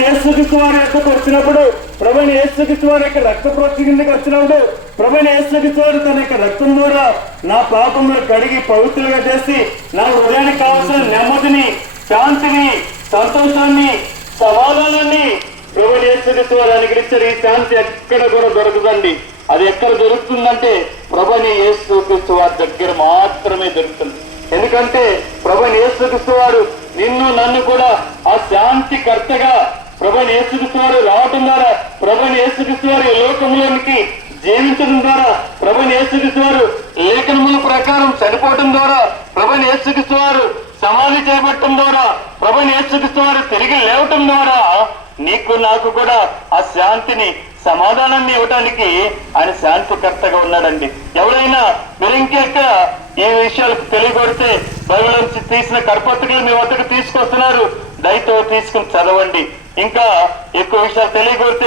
ప్రభుని యేసుక్రీస్తు వారి యొక్కకు వచ్చినప్పుడు, ప్రభుని యేసుక్రీస్తు వారి యొక్క రక్త ప్రోక్ష కిందకి వచ్చినప్పుడు, ప్రభుని యేసుక్రీస్తు వారు తన యొక్క రక్తం ద్వారా నా పాపములు కడిగి పవిత్రులుగా చేసి నా హృదయానికి కావాల్సిన నెమ్మదిని, శాంతిని, సంతోషాన్ని, సమాధానాన్ని ప్రభుని యేసుక్రీస్తు వారు అనుగ్రహించారు. ఈ శాంతి ఎక్కడ కూడా దొరకదండి. అది ఎక్కడ దొరుకుతుందంటే ప్రభుని యేసుక్రీస్తు వారి దగ్గర మాత్రమే దొరుకుతుంది. ఎందుకంటే ప్రభుని యేసుక్రీస్తు వారు నిన్ను నన్ను కూడా ఆ శాంతి కర్తగా ప్రభుని యేసుక్రీస్తు వారు రావటం ద్వారా, ప్రభుని యేసుక్రీస్తు వారు ఈ లోకంలోనికి జీవించడం ద్వారా, ప్రభుని యేసుక్రీస్తు వారు లేఖనముల ప్రకారం చనిపోవటం ద్వారా, ప్రభుని యేసుక్రీస్తు వారు సమాధి చేయబట్టడం ద్వారా, ప్రభుని యేసుక్రీస్తు వారు తిరిగి లేవటం ద్వారా నీకు నాకు కూడా ఆ శాంతిని, సమాధానాన్ని ఇవ్వడానికి ఆయన శాంతికర్తగా ఉన్నాడండి. ఎవరైనా మీరు ఇంకెక్కడ ఈ విషయాలకు తెలియకొడితే బైబిల్ నుంచి తీసిన కరపత్రికలు మీ వద్దకు తీసుకొస్తున్నారు, దయతో తీసుకుని చదవండి. ఇంకా ఎక్కువ విషయాలు తెలియకొడితే